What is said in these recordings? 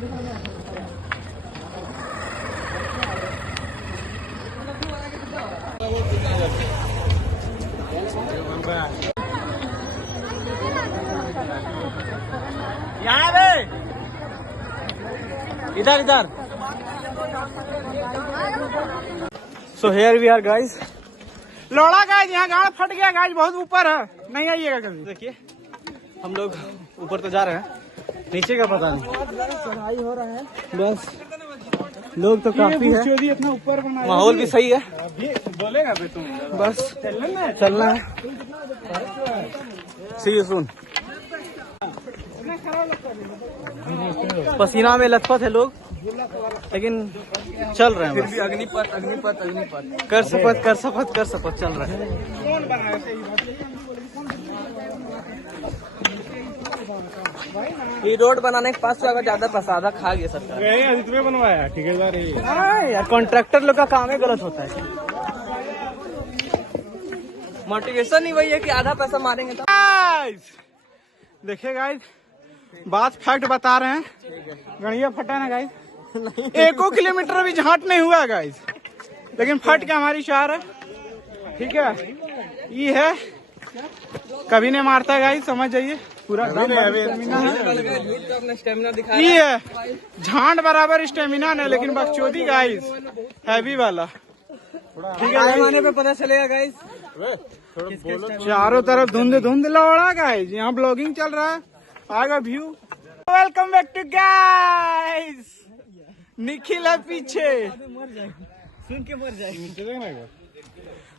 यहाँ पे इधर इधर। So here we are guys. लौड़ा गाइस, यहाँ गाड़ फट गया गाइस, बहुत ऊपर है, नहीं आइएगा कभी। देखिए हम लोग ऊपर तो जा रहे हैं, नीचे का पता नहीं। चढ़ाई हो रहा है बस, लोग तो काफी है, इतना ऊपर बना, माहौल भी सही है। बोलेगा तुम बस चलना है। सी यू सून। पसीना में लथपथ है लोग, लेकिन चल रहे हैं। फिर भी अग्निपथ अग्निपथ अग्निपथ कर शपथ कर शपथ कर शपथ चल रहे हैं। ये रोड बनाने के पास तो ज्यादा प्रसादा खा गया सरकार। तुम्हें बनवाया ठेकेदार यार, कॉन्ट्रैक्टर लोग का काम ही गलत होता है। मोटिवेशन ही वही है कि आधा पैसा मारेंगे तो। देखिए गाइस, बात फैक्ट बता रहे हैं, गणिया फटा ना गाइस, 1 किलोमीटर भी झाट नहीं हुआ गाइस, लेकिन फट के हमारी शहर है। ठीक है, ये है कभी नहीं मारता गाइस, समझ जाइए। पूरा ये है झांट बराबर स्टेमिना नहीं, लेकिन बकचोदी गाइस हैवी वाला। ठीक है, पे पता चलेगा गाइस। चारों तरफ धुंध धुंध लौड़ा गाइस, यहाँ ब्लॉगिंग चल रहा है, आएगा view. Welcome back to guys, Nikhil है पीछे, सुन के मर जाएगा।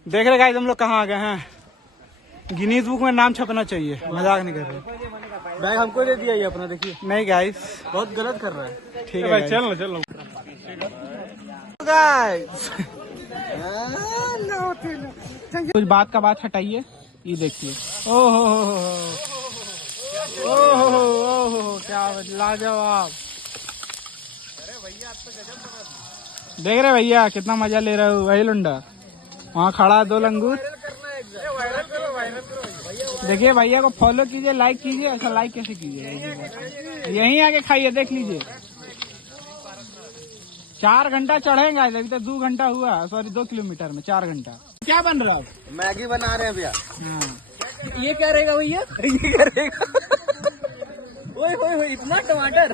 देख रहे गाइस हम लोग कहाँ आ गए हैं, गिनीज बुक में नाम छपना चाहिए, मजाक नहीं कर रहे। बैग हमको दे दिया ये अपना, देखिए। नहीं गाइस, बहुत गलत कर रहा है। ठीक है भाई, चल गाइस। कुछ बात का बात हटाइए, ये देखिए। ओहो ओहो, क्या लाजवाब। देख रहे भैया कितना मजा ले रहे हो, वही लुंडा वहाँ खड़ा, 2 लंगूर। देखिए भैया को फॉलो कीजिए, लाइक कीजिए। अच्छा लाइक कैसे कीजिए, यहीं आके खाइए, देख लीजिए। 4 घंटा चढ़ेगा, अभी तक 2 घंटा हुआ, सॉरी 2 किलोमीटर में 4 घंटा। क्या बन रहा है? मैगी बना रहे हैं भैया। ये क्या रहेगा भैया? ये क्या रहेगा? ओए इतना टमाटर।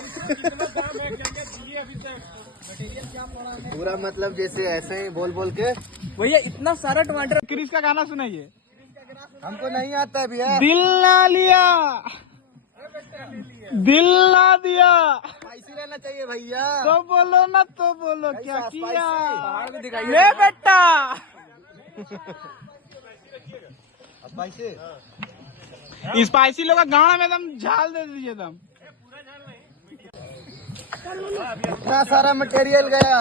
पूरा मतलब जैसे ऐसे ही बोल बोल के भैया इतना सारा टमाटर। क्रिस का गाना सुनाइए। हमको नहीं आता है भैया। दिल ना लिया, दिल ना दिया, ऐसे रहना चाहिए भैया। तो बोलो ना, तो बोलो क्या किया। ले बेटा स्पाइसी लोग का गाना में एकदम झाल दे दीजिए एकदम। इतना सारा मटेरियल गया,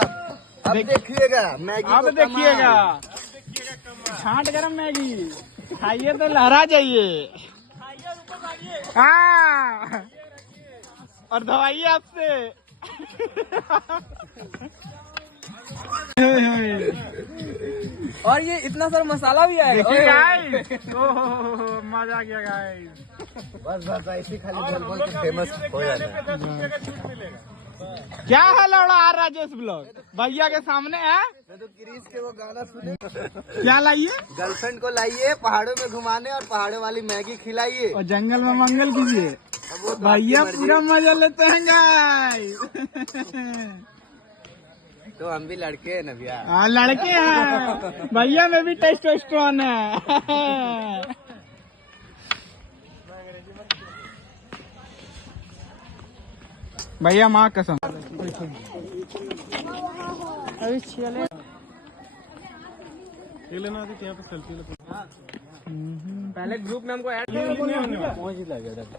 अब देखिएगा मैगी। अब देखिएगा छांट गरम मैगी खाइए तो लहरा जाइए। हाँ, और दवाइए आपसे। और ये इतना सारा मसाला भी आएगा। देखिए गाइस, ओहो मजा आ गया गाइस। बस ऐसे खाली बोल बोल के फेमस हो जाना। क्या है लौड़ा आ राजेश ब्लॉग भैया के सामने है। तो क्रिस के वो गाना सुने। क्या लाइए? गर्लफ्रेंड को लाइए पहाड़ों में घुमाने, और पहाड़ों वाली मैगी खिलाइए, और जंगल में मंगल कीजिए। भैया पूरा मजा लेते हैं गाइस। तो हम भी लड़के हैं ना भैया। हाँ लड़के हैं भैया, में भी टेस्टोस्टेरोन है। भैया माँ कसम। पहले ग्रुप में हमको ऐड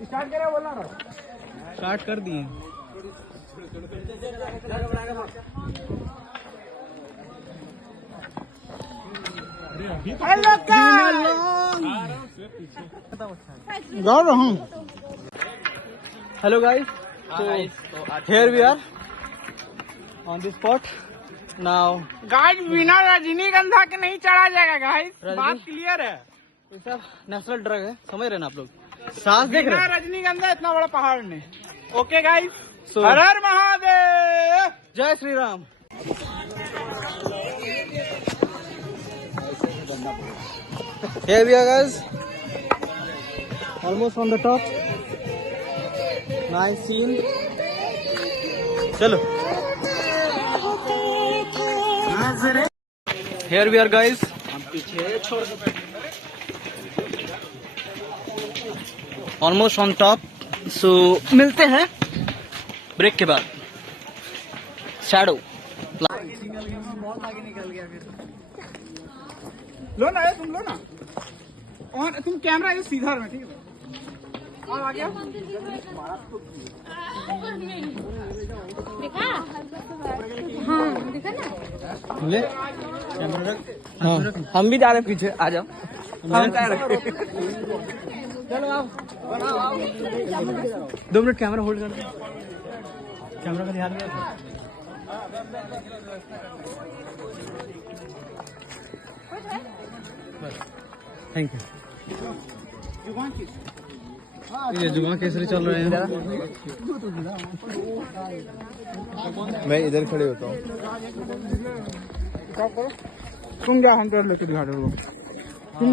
स्टार्ट करा, बोला ना स्टार्ट कर दिए। Hello guys, here we are on the spot now। Guys बिना रजनीगंधा के नहीं चढ़ा जाएगा गाइस, बात क्लियर है। ये सब नेशनल ड्रग है, समझ रहे ना आप लोग। सांस देख रहे रजनीगंधा इतना बड़ा पहाड़ ने। ओके गाइस, हर हर महादेव, जय Shri Ram. Here we are guys, almost on the top. Nice scene. चलो। Here we are guys. हम पीछे छोड़ दो। Almost on top. So मिलते हैं ब्रेक के बाद। शैडो। बहुत आगे निकल गया फिर। लो ना तुम लो ना। और तुम कैमरा ये सीधा रखना, ठीक है? और आ गया। देखा? हाँ देखा ना? ले कैमरा रख। हाँ हम भी जा रहे हैं पीछे, आ जाओ। चलो आओ, 2 मिनट कैमरा होल्ड कर। कैमरा का ध्यान रखो। Thank you. ये जुमा केसरी चल रहे हैं। मैं इधर खड़े होता हूँ। तुम क्या हम तो लेके दिखा रहे हो? तुम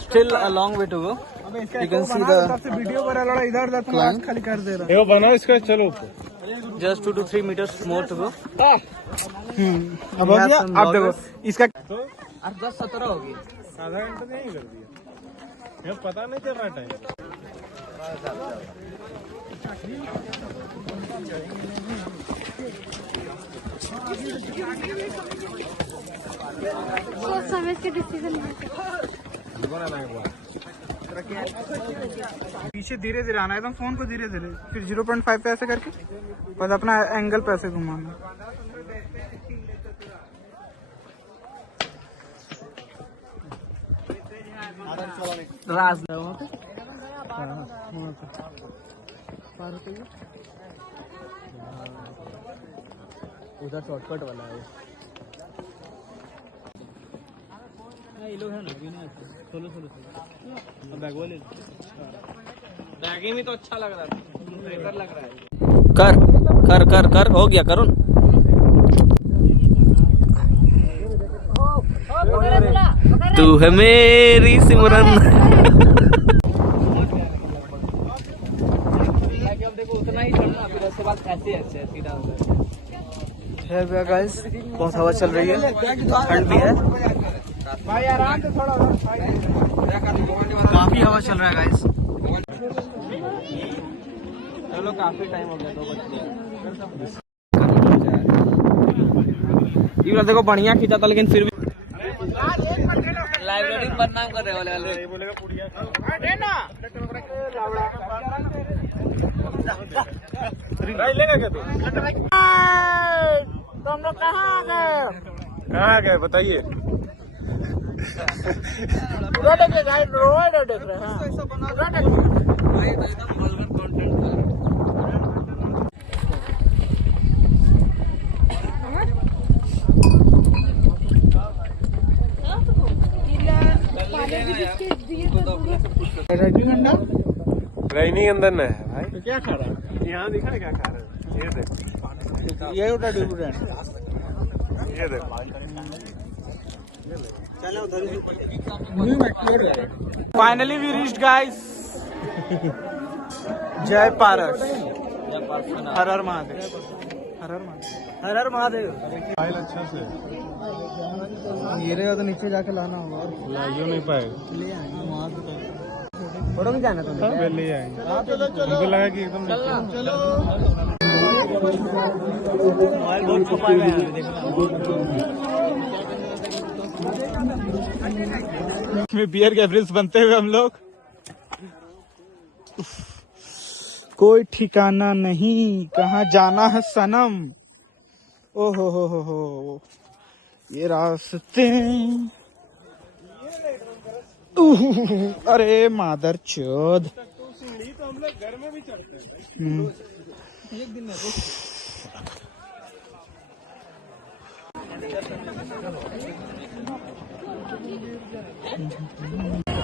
Still a long way to go. You can see the खाली कर दे रहा है। बनाओ इसका, चलो just 2 to 3 meters more to go. अब हो गया। आप देखो इसका 10-17 होगी। आधा घंटा नहीं कर दिया, ये पता नहीं चल रहा टाइम। सोच समझ के डिसीजन। पीछे धीरे धीरे आना है, एकदम फोन को धीरे धीरे, फिर 0.5 पे ऐसे करके बस अपना एंगल पे ऐसे घुमाना। राज उधर शॉर्टकट वाला है। ये लोग है ना, सोलो बैग वाले बैग में तो अच्छा लग रहा है, बेहतर लग रहा है। कर कर कर कर हो गया, करो तू है मेरी सिमरन। अब देखो उतना ही चढ़ना, फिर उसके बाद ऐसे ऐसे सीधा होगा। गाइस बहुत हवा चल रही है, ठंड भी है भाई, आराम से थोड़ा, काफी हवा चल रहा है गाइस। चलो काफी टाइम हो गया, 2 बज गए। देखो बढ़िया खींचा था, लेकिन फिर भी लाइब्रेरी बदनाम कर रहे वाले बोलेगा पुड़िया लेगा क्या तुम लोग कहाँ गए बताइए। देख रहे हैं। रजनीगंधा है भाई, तो क्या खा रहा है? यहाँ दिखा क्या खा रहा है? ये देख, ये उठा डिब्रूगढ़, ये देख। फाइनली वी रीच्ड गाइस, जय पारस, हर हर महादेव, हर हर महादेव, हर हर महादेव। फाइल अच्छा से गिरेगा तो नीचे जाके लाना होगा, लाइयो नहीं पाएगा, ले आएंगे वहाँ से। फोटो में जाना तो ले आएंगे, हमको लगा कि एकदम मोबाइल बहुत छुपा गया है, में बियर के एवरेज बनते हुए हम लोग, कोई ठिकाना नहीं, कहाँ जाना है सनम। ओ हो ये रास्ते, अरे मादर चोद। सीढ़ी तो हम लोग घर में भी चढ़ते हैं। एक दिन में है